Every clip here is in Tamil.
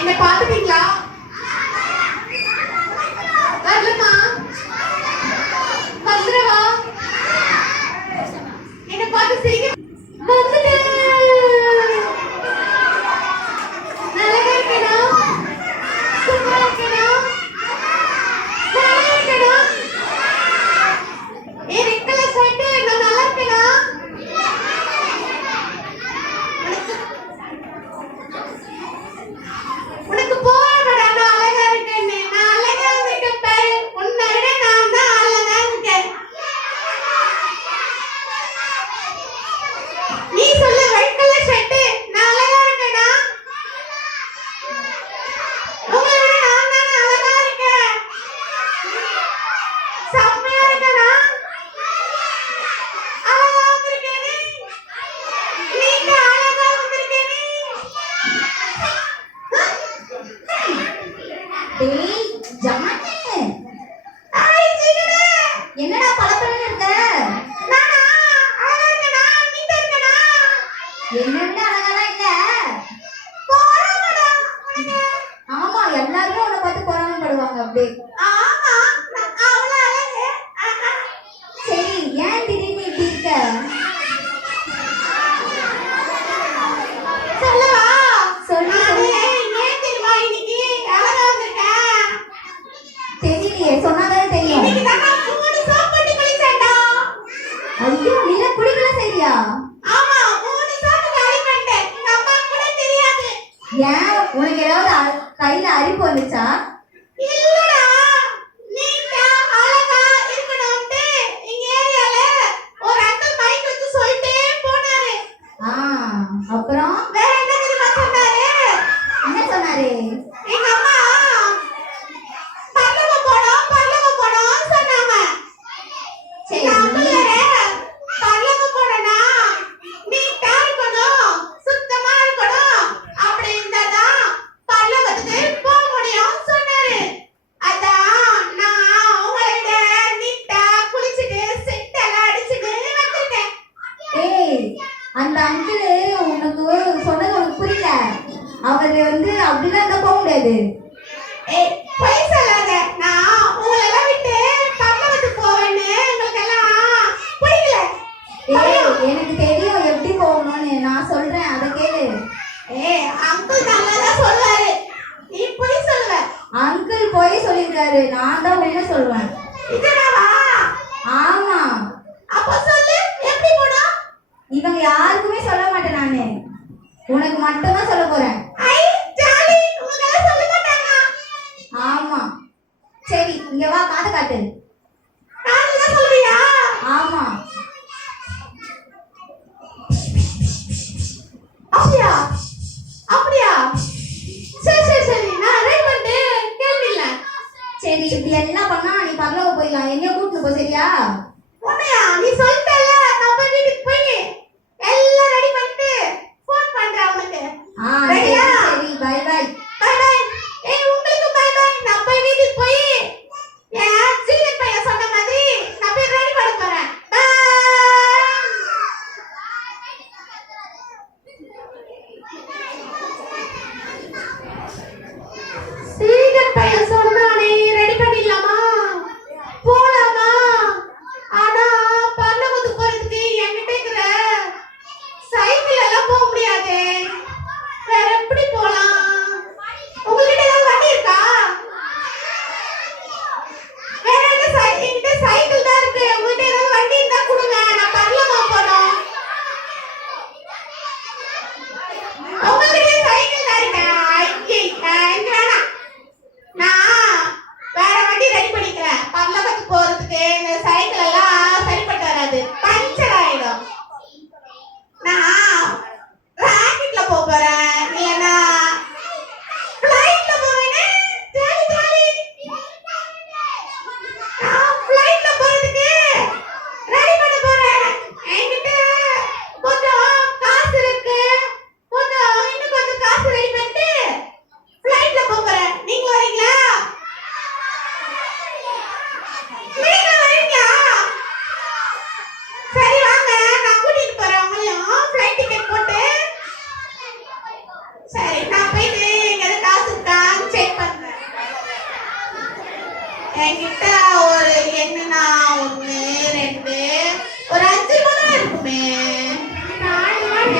என்ன பாத்துட்டீங்களா? வரலமா வந்துடவா? என்ன பார்த்து சிரிக்க வந்துட்டேன். நல்லா இருக்கணும், சூப்பரா இருக்கணும், நல்லா இருக்கணும். ஏன் ரெக்கல சட்டை நான் நல்லா இருக்கணும். உனக்கு போறடா நான் அழகா இருக்கேன்னு. நான் அழகா இருக்கேன் பாரு. உன்னை விட நான் தான் அழகா இருக்கேன். நீ சொல்லு ரெட் கலர் ஷர்ட் நான் அழகா இருக்கேனா? உங்களை விட நான் தானே அழகா இருக்கேன். செம்மையா இருக்கேனா? அழகா வந்திருக்கேனே. நீங்க அழகா வந்திருக்கேனே. டேய் ஜமானே, ஐ ஜீவனே, என்னடா பளபளன்னு இருக்க? நானா அழகா இருக்கேனா? நீங்க இருக்கேனா? என்ன விட அழகாலாம் இல்ல. போறடா உனக்கு. ஆமா, எல்லாருமே உன்னை பார்த்து பொறாமைப்படுவாங்க அப்படியே. ஆமா நான் அவ்வளவு அழகு. சரி, ஏன் திடீர்னு இப்படி இருக்க? சொல்லவா? சொல்லு, சொல்லு. ஏன் தெரியுமா இன்னைக்கு அழகா வந்திருக்கேன்? தெரியலையே, சொன்னாதானே தெரியும். இன்னைக்கு தான் நான் 3 சோப் போட்டு குளிச்சேன்டா. ஐயோ, இல்ல குடிக்கல சரியா? ஆமா 3 சோப்பு காலி பண்ணிட்டேன். எங்க அம்மா கூட தெரியாது. ஏன் உனக்கு ஏதாவது கையில அரிப்பு வந்துச்சா? இல்லடா, நீட்டா அழகா இருக்கணும்ட்டு எங்க ஏரியால ஒரு அங்கிள் மைக் வச்சு சொல்லிட்டே போனாரு. அப்புறம் வேற என்ன தெரியுமா சொன்னாரு? என்ன சொன்னாரு? எங்க அம்மா பரலோகம் போனோம்னு சொன்னாங்க. சரி, எங்க அம்மா பரலோகம் போனா நீட்டா இருக்கணும், சுத்தமா இருக்கணும், அப்படி இருந்தாதான் பரலோகத்துக்கு போக முடியும் சொன்னாரு. அதான் நான் உங்களை விட நீட்டா குளிச்சுட்டு செட்டெல்லாம் அடிச்சுட்டு வந்திருக்கேன். ஏய், அந்த அங்கிள் உனக்கு சொன்னது உனக்கு புரியல. அவர் அப்படிலாம் இருந்தா போக முடியாது. ஏய் பொய் சொல்லாத. நான் உங்களை எல்லாம் விட்டு பரலோகத்துக்கு போவேன்னு உங்களுக்கெல்லாம் புரியல. ஏய், எனக்கு தெரியும் எப்படி போகணும்னு. நான் சொல்றேன், அதை கேளு. ஏய் அங்கிள் நல்லதா சொல்றாரு, நீ பொய் சொல்லுவ. அங்கிள் போய் சொல்லிருக்காரு, நான் தான் உண்மை சொல்லுவேன். இதனாவா? ஆமா, அப்ப சொல்லு எப்படி போனோம்? இவங்க யாருக்குமே சொல்ல மாட்டேன் நானு. உனக்கு மட்டும் தான் சொல்ல போறேன். ஐ ஜாலி, உங்களுக்கெல்லாம் சொல்ல மாட்டாங்க. ஆமா, சரி இங்க வா, காது காட்டு. நான் தான் சொல்றியா? ஆமா, அப்படியா அப்படியா? சரி சரி சரி, நான் ரெடி பண்ணிட்டு கேள்வி இல்ல. சரி இப்படி எல்லாம் பண்ணா நீ பரலோகம் போயிடலாம். என்னைய கூட்டிட்டு போ சரியா? உன்னையா? நீ சொல்லிட்டல, நான் போய் வீட்டுக்கு போய் எல்லாம் ரெடி பண்ணிட்டு ஃபோன் பண்றேன் உனக்கு. சரி ரெடியா? சரி, பை பை. By by. ஏய் உங்களுக்கு பை பை. நான் போய் வீட்டுக்கு போய் என் சீனியர் பையன் சொன்ன மாதிரி நான் போய் ரெடி பண்ண போறேன். பை. சீனியர் பையன் சொன்னானே ரெடி பண்ணிடலாமா? போலாமா? ஆனா பரலோகத்துக்கு போறதுக்கு என்கிட்ட இருக்கிற சைக்கிள் எல்லாம் போக முடியாது. வேற எப்படி போலாம்? உங்ககிட்ட ஏதாவது வண்டி இருக்கா? வேற என்ன என்கிட்ட சைக்கிள் தான் இருக்கு. உங்ககிட்ட ஏதாவது வண்டி இருந்தா கொடுங்க, நான் பரலோகம் போறோம். உங்ககிட்ட சைக்கிள் தான் இருக்கு. எனக்கு வேணாம். நான் வேற வண்டி ரெடி பண்ணிக்கிறேன். பரலோகத்துக்கு போறதுக்கு இந்த சைக்கிள் எல்லாம் சரிப்பட்டு வராது, பஞ்சர் ஆயிடும். நான் ராக்கெட்ல போறேன், இல்லனா ஃளைட்ல போவேனே. Jolly jolly. நான் ஃளைட்ல போறதுக்கு ரெடி பண்ண போறேன். என்கிட்ட கொஞ்சம் காசு இருக்கு. இன்னும் கொஞ்சம் காசு ரெடி பண்ணிட்டு ஃளைட்ல போறேன். நீங்க வரீங்களா? நீங்க வரீங்களா? என்கிட்ட ஒரு என்னன்னா 1 2 ஒரு 5 ரூபாய் இருக்குமே.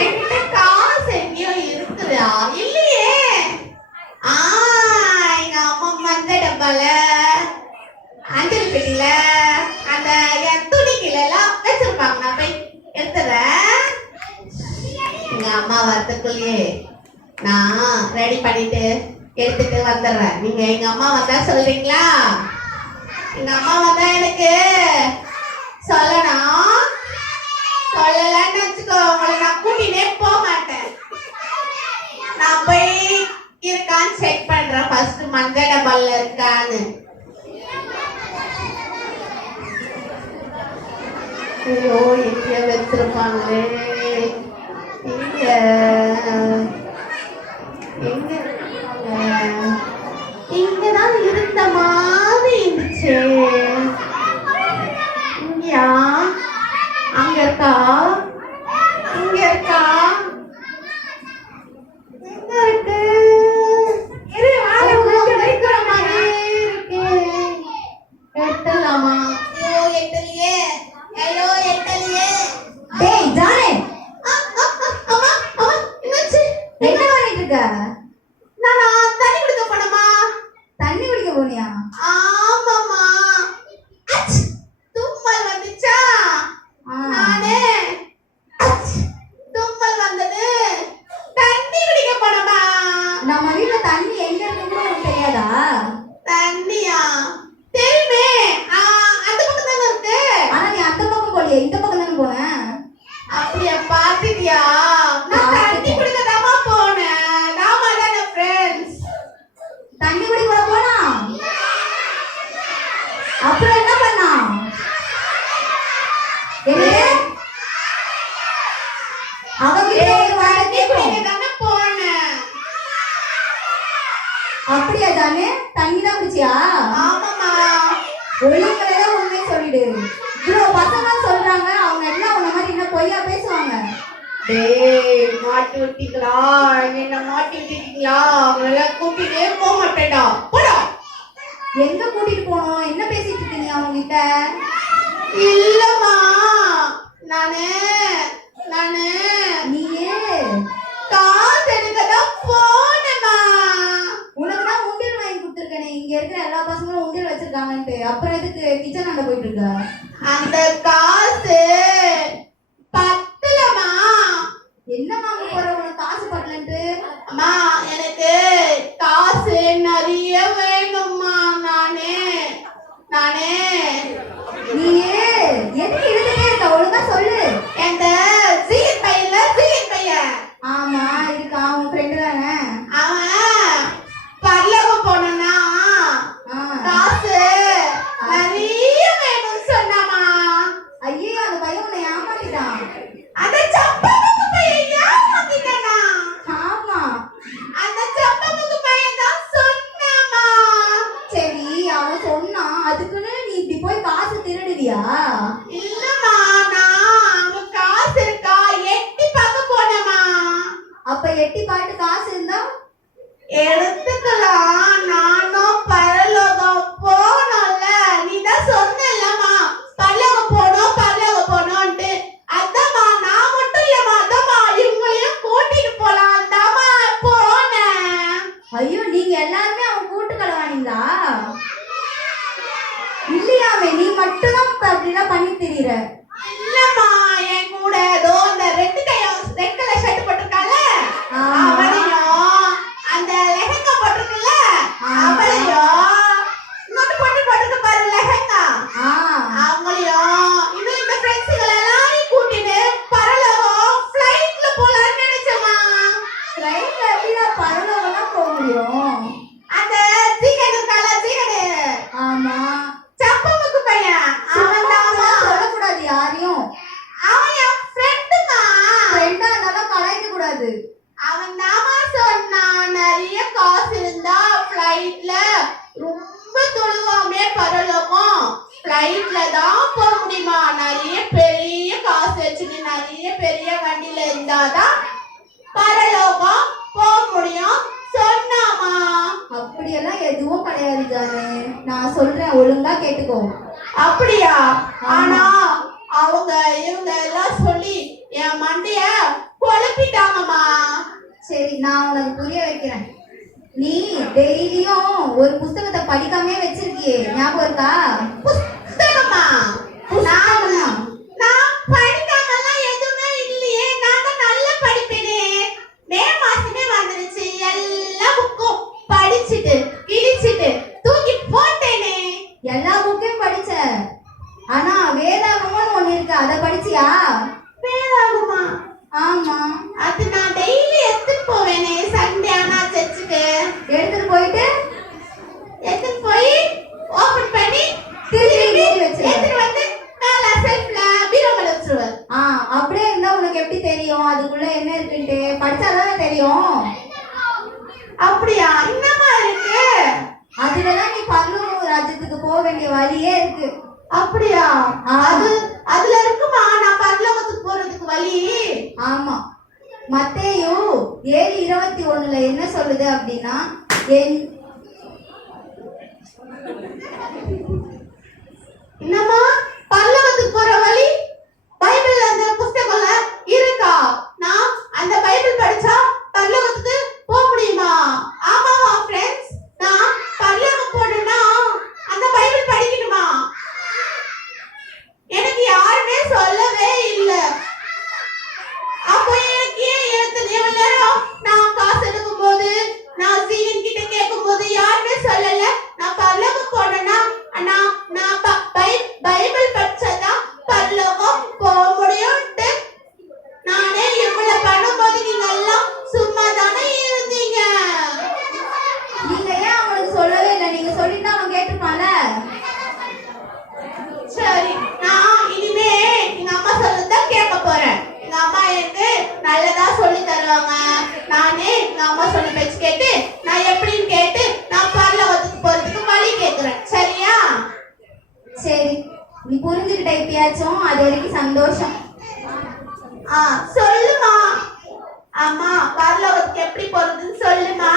என்கிட்ட காசு எங்கேயும் இருக்குதா? இல்லையே. ஆ, எங்க அம்மா மஞ்சள் டப்பால அஞ்சல் பெட்டியில அந்த என் துணிக்கில எல்லாம் வச்சிருப்பாங்க. நான் போய் எடுத்துறேன். எங்க அம்மா வரத்துக்குள்ளேயே நான் ரெடி பண்ணிட்டு எடுத்துட்டு வந்துடுறேன். நீங்க எங்க அம்மா வந்தா சொல்றீங்களா? எங்க அம்மா வந்தா எனக்கு சொல்லணும். சொல்லலன்னு வச்சுக்கோ, உங்களை நான் கூட்டினே போக மாட்டேன். நான் போய் இருக்கான்னு செக் பண்றேன். ஃபர்ஸ்ட் மஞ்சள் டப்பால இருக்கான்னு. ஐயோ, எங்க வச்சிருப்பாங்களே? எங்க எங்க இருக்காங்க? இங்கதான் இருந்த மாதிரி இருந்துச்சு. இங்கயா? அங்க இருக்கா? இங்க இருக்கா? எங்க இருக்கு? இரு, வாங்க, கொஞ்சம் வைக்கிற மாதிரி இருக்கு. எடுத்துடலாமா? ஐயோ, எட்டலையே. ஐயோ, எட்டலையே. டேய் ஜானே, அம்மா, அம்மா, என்னாச்சு? என்ன பண்ணிட்டு இருக்க? நானா தண்ணி குடிக்க போனமா? தண்ணி குடிக்க போனியா? ஆமாமா. அச், தும்மல் வந்துச்சா? நானே அச், தும்மல் வந்தது. தண்ணி குடிக்க போனமா? நம்ம வீட்ல தண்ணி எங்க இருக்குன்னு கூட உனக்கு தெரியாதா? தண்ணியா? தெரியுமே. அந்த பக்கம் தானே இருக்கு. ஆனா நீ அந்த பக்கம் போலியே, இந்த பக்கம் தானே போன. அப்படியா? பாத்துட்டியா? நான் தண்ணி குடிக்க தாமா போனேன். நாம தானே ஃப்ரெண்ட்ஸ். தண்ணி குடிக்க போனா அப்புறம் என்ன பண்ணா? என்ன அவங்கிட்ட ஒரு வார்த்தை தண்ணி குடிக்க தானே போனேன். அப்படியா ஜானே? தண்ணி தான் குடிச்சியா? ஆமாமா. ஒழுங்கா உண்மையை சொல்லிடு. இவ்வளவு பசங்க சொல்றாங்க, அவங்க எல்லாம் உன்ன மாதிரி என்ன பொய்யா பேசுவாங்க? டேய், மாட்டி விட்டீங்களா? என்ன மாட்டி விட்டீங்களா? அவங்கள கூட்டிட்டே போக மாட்டேன்டா. போடா. எங்க கூட்டிட்டு போனோம்? என்ன பேசிட்டு இருக்கீங்க அவங்க கிட்ட? இல்லம்மா, நானு நானு நீயே காசு எடுக்க தான் போனேம்மா. உனக்கு தான் உண்டியல் வாங்கி கொடுத்துருக்கேனே, இங்க இருக்கிற எல்லா பசங்களும் உண்டியல் வச்சிருக்காங்கன்ட்டு. அப்புறம் எதுக்கு கிச்சன் அண்ட போயிட்டு இருக்க? அந்த காசு பத்தலம்மா. என்ன வாங்க போற? உனக்கு காசு பத்தலன்ட்டு? அம்மா, எனக்கு காசு நிறைய வேணும்மா. நானே நானே நீயே எதுக்கு இழுத்துட்டே இருக்க? ஒழுங்கா சொல்லு. இந்த ஜீன் பையன் ஆமா, இருக்கா? உன் ஃப்ரெண்டு தானே? அவன் பரலோகம் போனா காசு நிறைய வேணும்னு சொன்னாமா. ஐயோ, அந்த பையன் உன்னை ஏமாத்திட்டான். அந்த சப்பமுக்கு பையன் ஏமாத்திட்டானா? ஆமா, அந்த சப்பமுக்கு பையன் தான் சொன்னாமா. சரி, அவன் சொன்னான். அதுக்குன்னு நீ இப்படி போய் காசு திருடுவியா? இல்லம்மா, நான் அங்க காசு இருக்கா எட்டி பார்க்க போனேமா. அப்ப எட்டி பாட்டு காசு இருந்தா எடுத்துக்கலாம். நானும் பரலோகம் போனோம்ல. நீ தான் சொன்னல்லம்மா பரலோகம் போனோம்ட்டு. அதாம்மா, நான் மட்டும் இல்லம்மா, அதாம்மா இவங்களையும் கூட்டிட்டு போலாம் தாம்மா போனேன். ஐயோ, நீங்க எல்லாருமே அவன் கூட்டு கலவானீங்களா? இல்லையாமே, நீ மட்டும் தான் அப்படிலாம் பண்ணி திரியிற. இல்லம்மா, என் கூட ஏதோ இந்த ரெட் கலர் ஷர்ட் போட்டிருக்கால அவளையும், அந்த லெஹங்கா போட்டிருக்குல்ல அவளையும், இன்னொன்னு போட்டிருக்க பாரு லெஹங்கா, அவங்களையும், இன்னும் இந்த ஃப்ரெண்ட்ஸுகளை எல்லாரையும் கூட்டிட்டு பரலோகம் ஃப்ளைட்ல போலாம்னு நினைச்சேம்மா. ஃப்ளைட்ல எப்படிதான் பரலோகம்லாம் போக முடியும்? அந்த ஜீகன் இருக்கால, ஜீகனு, ஆமா, சப்பமுக்கு பையன், அவன் தாமா. சொல்லக்கூடாது யாரையும். அவன் என் ஃப்ரெண்டுமா. ஃப்ரெண்டா இருந்தாலும் கலாய்க்க கூடாது. அவன் தாமா சொன்னான், நிறைய காசு இருந்தா ஃப்ளைட்ல ரொம்ப தொழுவாமே பரலோகம் ஃப்ளைட்ல தான் போக முடியுமா. நிறைய பெரிய காசு வச்சுட்டு நிறைய பெரிய வண்டியில இருந்தாதான் பரலோகம் போக முடியும் சொன்னாமா. அப்படி அப்படியெல்லாம் எதுவும் கிடையாது ஜானு. நான் சொல்றேன், ஒழுங்கா கேட்டுக்கோ. அப்படியா? ஆமா. ஆனா அவங்க இவங்க எல்லாம் சொல்லி என் மண்டைய குழப்பிட்டாங்கம்மா. சரி, நான் உனக்கு புரிய வைக்கிறேன். நீ டெய்லியும் ஒரு புஸ்தகத்தை படிக்காமே வச்சிருக்கியே, ஞாபகம் இருக்கா? புஸ்தகமா? புஸ்தகமா? நான் படிக்காமலாம் எதுவுமே இல்லையே. நான் தான் நல்லா படிப்பேனே. மே மாசமே வந்துருச்சு. எல்லா புக்கும் படிச்சுட்டு கிழிச்சிட்டு தூக்கி போட்டேனே. எல்லா புக்கையும் படிச்ச, ஆனா வேதாகமம்னு ஒண்ணு இருக்கு, அதை படிச்சியா? வேதாகமா? ஆமா. அது நான் டெய்லி எடுத்துட்டு போவேனே சண்டே ஆனா சர்ச்சுக்கு. எடுத்துட்டு போயிட்டு எடுத்துட்டு போய் ஓபன் பண்ணி திருப்பி மூடி வச்சிருவ. எடுத்துட்டு வந்து மேல செல்ஃப்ல பீரோல வச்சிருவேன். அப்படியே இருந்தா உனக்கு எப்படி தெரியும் அதுக்குள்ள என்ன இருக்குன்ட்டு? படிச்சாதானே தெரியும். அப்படியா? என்னமா இருக்கு? அதுலதான் நீ பரலோக ராஜ்யத்துக்கு போக வேண்டிய வழியே இருக்கு. அப்படியா? அது அதுல இருக்குமா நான் பரலோகத்துக்கு போறதுக்கு வழி? ஆமா. மத்தேயு 7:21 என்ன சொல்லுது அப்படின்னா, என்னம்மா பரலோகத்துக்கு போற வழி பைபிள் அந்த புஸ்தகம்ல இருக்கா? நான் அந்த பைபிள் படிச்சா பரலோகத்துக்கு போக முடியுமா? ஆமாவா ஃப்ரெண்ட்ஸ்? நான் பரலோகம் போகணும்னா அந்த பைபிள் படிக்கணுமா? எனக்கு யாருமே சொல்லவே இல்லை. அப்போ எனக்கு ஏன் எத்தனையோ நேரம் நான் காசு எடுக்கும் போது நான் சீவன் கிட்ட கேட்கும் போது யாருமே சொல்லல நான் பரலோகம் போனேன்னா அண்ணா நான் பைபிள் படிச்சாதான் பரலோகம் போக முடியும்ட்டு. நானே இவ்வளவு பண்ணும்போது நீங்க எல்லாம் சும்மா தானே இருந்தீங்க. நீங்க ஏன் அவனுக்கு சொல்லவே இல்லை? நீங்க சொல்லிட்டு அவன் கேட்டுப்பான்ல. சரி, நான் இனிமே எங்க அம்மா சொல்லதான் கேட்க போறேன். எங்க அம்மா எனக்கு நல்லதா சொல்லி தருவாங்க. நானே எங்க அம்மா சொல்ல பேச்சு கேட்டு நான் எப்படின்னு கேட்டு நான் பரலோகத்துக்கு போறதுக்கு வழி கேட்கிறேன். சரியா? சரி, நீ புரிஞ்சுக்கிட்ட இப்பயாச்சும், அது வரைக்கும் சந்தோஷம். சொல்லுமா. அம்மா பரலோகத்துக்கு எப்படி போறதுன்னு சொல்லுமா.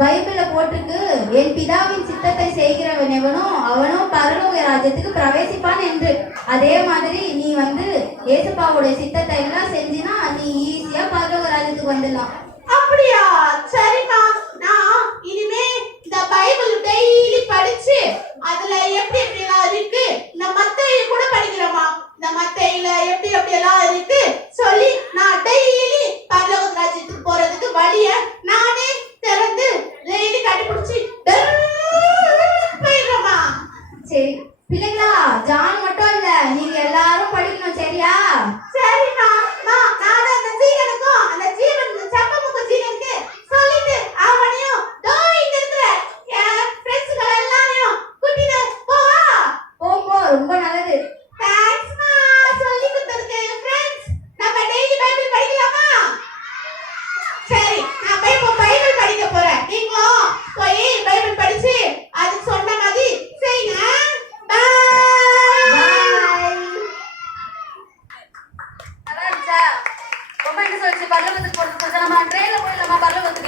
பைபிள்ல போட்டிருக்கு, என் பிதாவின் சித்தத்தை செய்கிறவன் எவனோ அவனோ பரலோக ராஜ்யத்துக்கு பிரவேசிப்பான் என்று. அதே மாதிரி நீ ஏசப்பாவுடைய சித்தத்தை எல்லாம் செஞ்சினா நீ ஈஸியா பரலோக ராஜ்யத்துக்கு வந்துடலாம். அப்படியா? சரிம்மா, நான் இனிமே இந்த பைபிள் டெய்லி படிச்சு அதுல எப்படி எப்படி எல்லாம் இருக்கு, இந்த மத்தேயு கூட படிக்கிறோமா, இந்த மத்தேயுல எப்படி எப்படி எல்லாம் இருக்கு சொல்லி நான் டெய்லி பரலோக ராஜ்யத்துக்கு போறதுக்கு வழிய நானே திறந்து டெய்லி கண்டுபிடிச்சு போயிடுறோமா. சரி பிள்ளைங்களா, ஜான் மட்டும் இல்ல, நீங்க எல்லாரும் படிக்கணும். சரியா? சரிம்மா. நான் அந்த ஜீவனுக்கும் அந்த ஜீவனுக்கு சப்பமுக்கு ஜீவனுக்கு சொல்லிட்டு அவனையும் இங்க இருக்கிற என் ஃப்ரெண்ட்ஸ்கள் எல்லாரையும் கூட்டிட்டு போவா. போங்க, ரொம்ப நல்லது. தேங்க்ஸ்மா சொல்லி கொடுத்ததுக்கு. ஃப்ரெண்ட்ஸ், நம்ம டெய்லி பைபிள் படிக்கலாமா? சரி, நான் போய் இப்போ பைபிள் படிக்க போறேன். நீங்களும் போய் பைபிள் படிச்சு அதுக்கு சொன்ன மாதிரி செய்யுங்க. நல்லா இருந்துச்சா? ரொம்ப என்ன சொல்லிச்சு? பரலோகத்துக்கு போறதுக்கு நம்ம ட்ரெயின்ல போயிடலாமா? பரலோகத்துக்கு